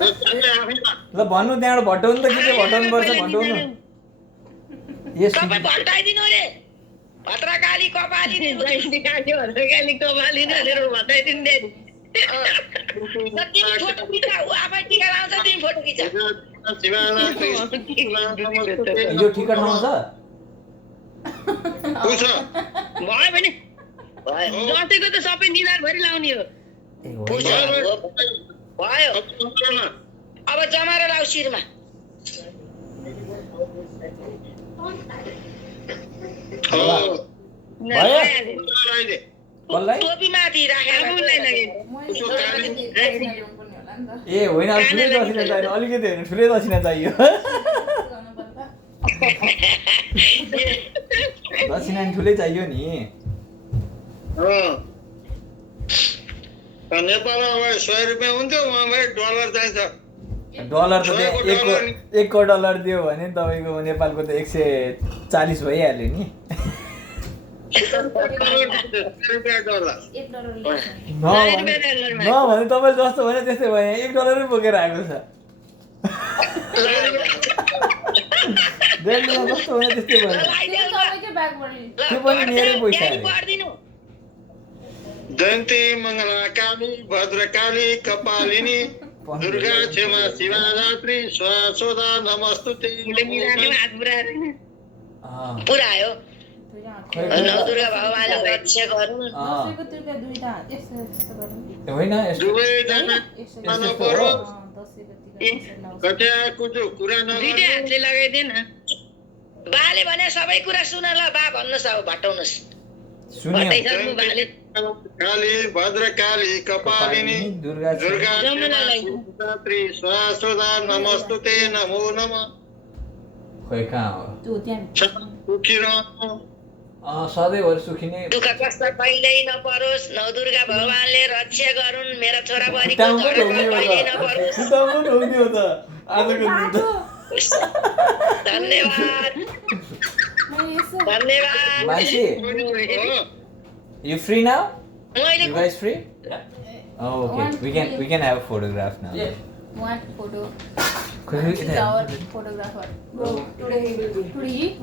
ल भन्नु त्यहाँबाट भट्टाउनु त के भट्टाउनु पर्छ भट्टाउनु यस तपाईँ भट्टाइदिनु रे भद्रकाली कपाली भद्रकाली कपाली भनेर भट्टाइदिनु दे तिमी फोटो खिचा ऊ आफै टिका लाउँछ तिमी फोटो खिचा यो ठिक ठाउँ छ भयो भने दसैँको त सबै निधारभरि लाउने हो भयो अब जमाएर लाउ शिरमा टोपी माथि राखेर ए होइन ठुलै दक्षिणा चाहियो अलिकति होइन ठुलै दक्षिणा चाहियो दक्षिणा ठुलै चाहियो नि नेपालमा 100 रुपियाँ हुन्थ्यो उहाँलाई डलर चाहिन्छ डलर त एक करोड डलर दियो भने तपाईँको नेपालको त 140 भइहाल्यो नि नभने तपाईँ जस्तो भने त्यस्तै भयो $1 बोकेर आएको छ दिल्लीमा जस्तो भने त्यस्तै भयो त्यो पनि मेरै पैसा जयन्ती मङ्गला काली भद्रकाली कपालिनी दुर्गा क्षमा शिवा रात्रि स्वदा नमस्तुते पुरायो दुर्गा भगवानले रक्षा गरौँ होइन दुईटै हातले लगाइदिए न बाले भने सबै कुरा सुन ल बा भन्नुहोस् अब भट्टाउनुहोस् काली भद्रकाली कपालिनी दुर्गा रात्रि स्वदा नमस्तुते नमो नमः खोइ कहाँ हो सुखी रहनु सधैँभरि सुखी नै दुःख कष्ट कहिल्यै नपरोस् नौ दुर्गा भगवानले रक्षा गरून् मेरा छोराबुहारीको कहिल्यै नपरोस् धन्यवाद धन्यवाद मान्छे You free now? You guys free? Oh, okay. We can have a photograph now. One photo. Could we? Our photographer. Today